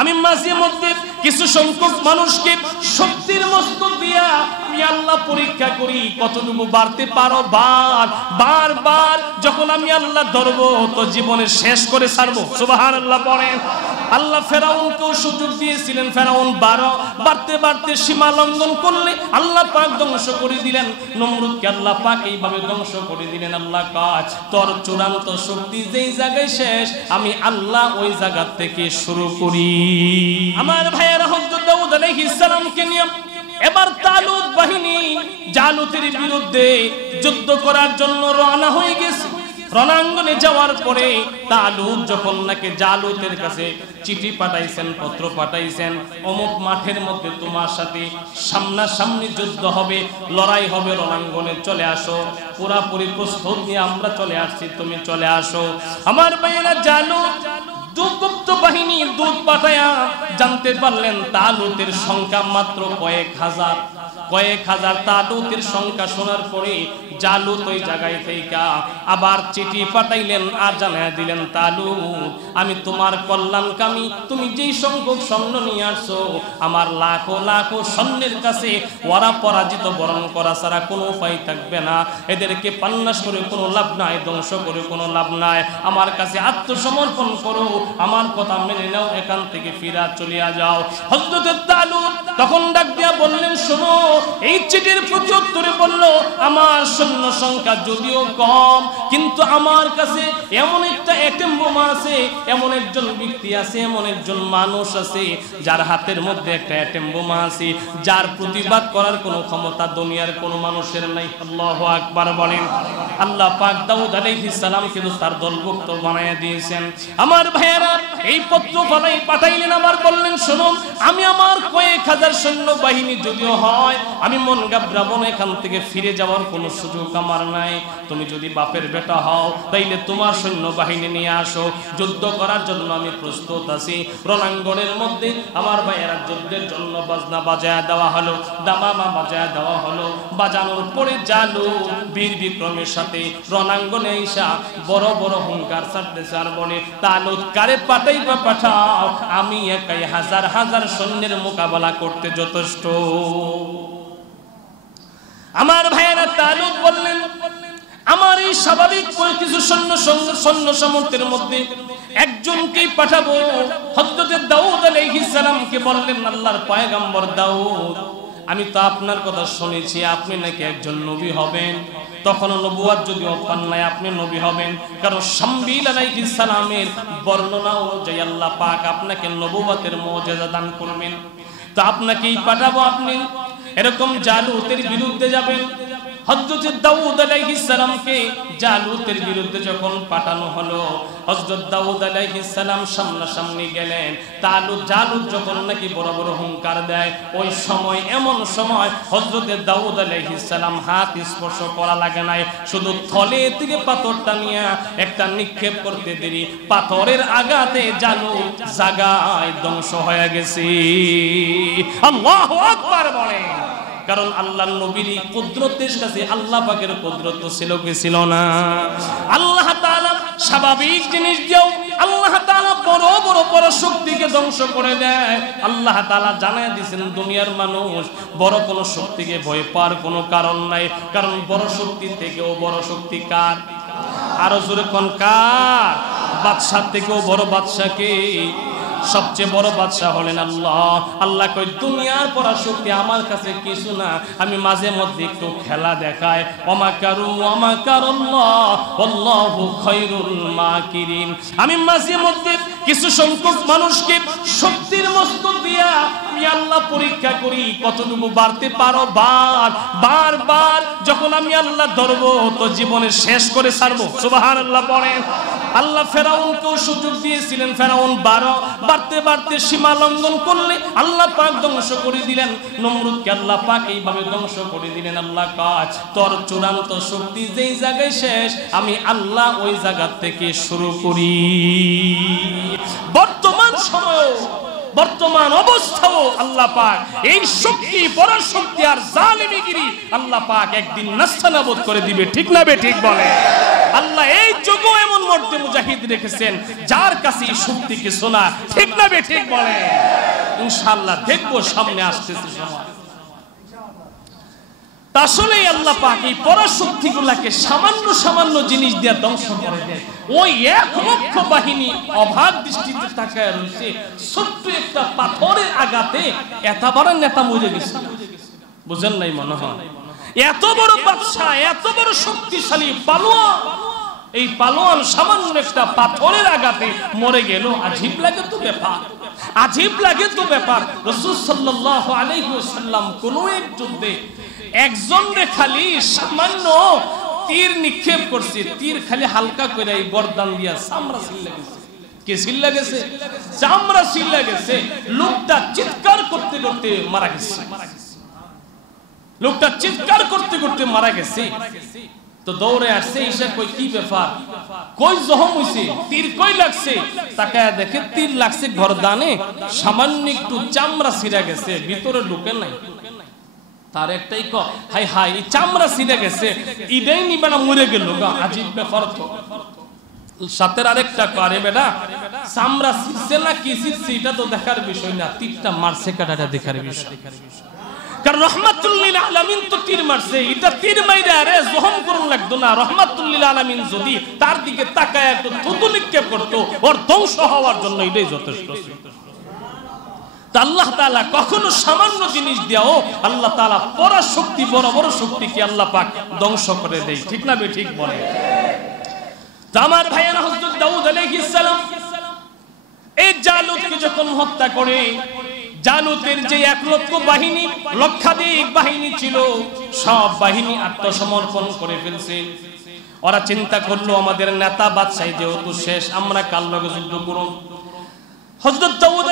আমি মাঝে মধ্যে কিছু সংখ্যক মানুষকে শক্তির মস্তক দিয়া আমি আল্লাহ পরীক্ষা করি কতটুকু বাড়তে পারো। বারবার যখন আমি আল্লাহ ধরবো তো জীবনে শেষ করে ছাড়বো। সুবহানাল্লাহ পড়েন। আল্লাহ ফেরাউনকেও সুযোগ দিয়েছিলেন, ফেরাউন বাড়তে সীমা লঙ্ঘন করলে আল্লাহ পাক ধ্বংস করে দিলেন। নমরুদকে আল্লাহ পাক এইভাবে ধ্বংস করে দিলেন। আল্লাহ কাজ তোর চূড়ান্ত শক্তি যেই জায়গায় শেষ আমি আল্লাহ ওই জায়গা থেকে শুরু করি। আমার ভাইয়েরা, হযরত দাউদ আলাইহিস সালামকে নিয়ে এবার তালুত বাহিনী জালুতের বিরুদ্ধে যুদ্ধ করার জন্য রওনা হয়ে গেছে। রণাঙ্গনে যাওয়ার পরে তালুত যখন নাকি জালুতের কাছে চিঠি পাঠাইছেন, পত্র পাঠাইছেন, অমুক মাঠের মধ্যে তোমার সাথে সামনাসামনি যুদ্ধ হবে, লড়াই হবে, রণাঙ্গনে চলে আসো, পুরাপুরি প্রস্তুত নিয়ে আমরা চলে আসছি, তুমি চলে আসো। আমার ভাইয়েরা, জালুত দুর্গুপ্ত বাহিনী দূত পাঠায়া জানতে পারলেন তালুতের সংখ্যা মাত্র কয়েক হাজার। তালুতের সংখ্যা শোনার পরে জালুত ওই জায়গায় থেকে আবার চিঠি পাঠাইলেন আর জানাইয়া দিলেন, তালুত আমি তোমার কল্যাণকামী, তুমি যেই সংখ্যক সৈন্য নিয়ে আসছো আমার লাখো সৈন্যের কাছে ওরা পরাজিত বরণ করা ছাড়া কোনো উপায় থাকবে না। এদেরকে পান্নাস করে কোনো লাভ নাই, ধ্বংস করে কোনো লাভ নাই। আমার কাছে আত্মসমর্পণ করো, আমার কথা মেনে নাও, এখান থেকে ফিরা চলিয়া যাও। হযরত তালুত তখন ডাক দিয়া বললেন, শোনো, এই চিঠির প্রতি উত্তরে বলল, আমার সৈন্য সংখ্যা যদিও কম কিন্তু আমার কাছে এমন একটা অ্যাটম বোমা আছে, এমন একজন ব্যক্তি আছে, এমন একজন মানুষ আছে যার হাতের মধ্যে একটা অ্যাটম বোমা আছে, যার প্রতিবাদ করার কোনো ক্ষমতা দুনিয়ার কোনো মানুষের নাই। আল্লাহু আকবার বলেন। আল্লাহ পাক দাউদ আলাইহিস সালাম কিন্তু তার দলভুক্ত বানায়া দিয়েছেন। আমার ভাইয়েরা, এই পত্র পাঠাইলেন, আবার বললেন, শোনো, আমি আমার কয়েক হাজার সৈন্য বাহিনী যদিও হয়, আমি মন গাবড়াবো না, এখান থেকে ফিরে যাওয়ার কোনো সুযোগ আমার নাই। তুমি যদি বাপের বেটা হও তাইলে তোমার সৈন্য বাহিনী নিয়ে আসো, যুদ্ধ করার জন্য আমি প্রস্তুত আছি। রণাঙ্গনের মধ্যে আমার ভাইয়েরা যুদ্ধের জন্য বাজনা বাজায় দেওয়া হলো, দামামা বাজায় দেওয়া হলো। বাজানোর পরে জালুত বীর বিক্রমের সাথে রণাঙ্গনে এসা বড় বড় হুঙ্কার ছাড়তেছে আর বলে, তালুত কারে পাঠাও, আমি একাই হাজার সৈন্যের মোকাবেলা করতে যথেষ্ট। আমার ভাইয়েরা, তালুত বললেন, আমার এই স্বাভাবিক কিছু সৈন্য সামর্থ্যের মধ্যে একজনকেই পাঠাবো। হযরত দাউদ আলাইহিস সালামকে বললেন, আল্লাহর পয়গম্বর দাউদ, আমি তো আপনার কথা শুনেছি আপনি নাকি একজন নবী হবেন। তখন নবুয়ত যদিও পান নাই, আপনি নবী হবেন, কারণ শামবিল আলাইহিস সালামের বর্ণনা অনুযায়ী আল্লাহ পাক আপনাকে নবুয়তের মুজিজা দান করবেন। তো আপনাকেই পাঠাবো, আপনি এরকম জালুতের বিরুদ্ধে যাবেন। হযরত দাউদ আলাইহিস সালামকে জালুতের বিরুদ্ধে যখন পাঠানো হলো, হযরত দাউদ আলাইহিস সালাম সামনাসামনি গেলেন। জালুত যখন নাকি বড় বড় হুঙ্কার দেয়, ওই সময় এমন সময় হযরত দাউদ আলাইহিস সালাম হাত স্পর্শ করা লাগে নাই, শুধু থলে থেকে পাথরটা নিয়ে একটা নিক্ষেপ করতে দেরি, পাথরের আঘাতে জালুত জায়গায় ধ্বংস হয়ে গেছে। আল্লাহু আকবার বলেন। কারণ আল্লাহর নবীর কুদরতের কাছে আল্লাহ পাকের কুদরত ছিল কি ছিল না? আল্লাহ তাআলা স্বাভাবিক জিনিস দিয়েও আল্লাহ তাআলা বড় বড় শক্তিকে ধ্বংস করে দেয়। আল্লাহ তাআলা জানায় দিয়েছেন, দুনিয়ার মানুষ বড় কোনো শক্তিকে ভয় পাওয়ার কোনো কারণ নাই, কারণ বড় শক্তি থেকেও বড় শক্তি কার? আরো জোরে কোন কার? বাদশার থেকেও বড় বাদশাকে, সবচেয়ে বড় বাদশা হলেন আল্লাহ। আল্লাহ কই, দুনিয়ার পরাশক্তি আমার কাছে কিছু না, আমি মাঝে মধ্যে একটু খেলা দেখাই। ওমাকারু ওমাকারুল্লাহ আল্লাহু খায়রুল মাকিরিন। আমি মাঝে মধ্যে কিছু সংখ্যক মানুষকে শক্তির মস্তক দিয়া আমি আল্লাহ পরীক্ষা করি কতটুকু বাড়তে পারো। বারবার যখন আমি আল্লাহ ধরবো তো জীবনে শেষ করে ছাড়বো। সুবহানাল্লাহ পড়েন। আল্লাহ ফেরাউনকেও সুযোগ দিয়েছিলেন, ফেরাউন বাড়তে সীমা লঙ্ঘন করলে আল্লাহ পাক ধ্বংস করে দিলেন। নমরুদকে আল্লাহ পাক এইভাবে ধ্বংস করে দিলেন। আল্লাহ কাজ তোর চূড়ান্ত শক্তি যেই জায়গায় শেষ আমি আল্লাহ ওই জায়গা থেকে শুরু করি। বর্তমান অবস্থাও আল্লাহ পাক এই শক্তি পরাশক্তি আর জালিমিগিরি আল্লাহ পাক একদিন নাস্তানাবুদ করে দিবে। ঠিক না বে ঠিক বলে? আল্লাহ এই যুগও এমন মর্দে মুজাহিদ রেখেছেন যার কাছে শক্তি কিছু না। ঠিক না বে ঠিক বলে? ইনশাআল্লাহ দেখবো সামনে আসতেছে সময়। আসলে আল্লাহ পাক এই পরাশক্তিগুলোকে সামান্য সামান্য জিনিস দিয়ে ধ্বংস করে দেয়। ওই 1 লক্ষ বাহিনী অভাগ দৃষ্টিতে তাকায় রয়েছে, ছোট্ট একটা পাথরের আঘাতে এত বড় নেতা মরে গেছে। বুঝেন নাই মনে হয়? এত বড় বাদশা, এত বড় শক্তিশালী পালোয়ান, এই পালোয়ান সামান্য একটা পাথরের আঘাতে মরে গেল। আজীব লাগে তো ব্যাপার, আজীব লাগে তো ব্যাপার। রাসূল সাল্লাল্লাহু আলাইহি ওয়াসাল্লাম কোন এক যুদ্ধে একজনরে খালি সামান্য তীর নিক্ষেপ করছে, তীর খালি হালকা করে এই গর্দান দিয়া চামড়া ছিল্লা গেছে। কে ছিল্লা গেছে? চামড়া ছিল্লা গেছে। লোকটা চিৎকার করতে করতে মারা গেছে। লোকটা চিৎকার করতে করতে মারা গেছে। তো দৌড়ে আসছে, এসে কই কি ব্যাপার, কই জখম হইছে, তীর কই লাগছে? তাকায় দেখে তীর লাগছে গর্দানে, সামান্য একটু চামড়া ছিঁড়া গেছে, ভিতরে ঢুকে নাই। তার একটাই ক, হাই হাই এই চামড়া ছিঁড়ে গেছে, ইডাই নি বেটা মরে গেল গা। আজীব ব্যাপার তো। সাথে আরেকটা করে, বেটা চামড়া ছিঁড়ছে না কি ছিঁড়ছে এটা তো দেখার বিষয় না, তীরটা মারছে কাটাটা দেখার বিষয়। কারণ রহমাতুল লিল আলামিন তো তীর মারছে, এটা তীর মাইরা আরে জখম করুন লাগতো না। রহমাতুল লিল আলামিন যদি তার দিকে তাকায় একটু থুতু নিক্ষেপ করতো, ওর ধ্বংস হওয়ার জন্য এটাই যথেষ্ট। আল্লাহ তাআলা কখনো সামান্য জিনিস দিয়াও আল্লাহ তাআলা পরাশক্তি, বড় বড় শক্তিকে আল্লাহ পাক ধ্বংস করে দেয়। ঠিক না বে ঠিক বলে? আমার ভাইয়েরা, হযরত দাউদ আলাইহিস সালাম এই জালুতকে যখন হত্যা করে, জালুতের যে 1 লক্ষ বাহিনী, লক্ষাধিক বাহিনী ছিল, সব বাহিনী আত্মসমর্পণ করে ফেলছে। ওরা চিন্তা করলো আমাদের নেতা বাদশাহ যেহেতু শেষ, আমরা কার লগে যুদ্ধ করব। হযরত দাউদ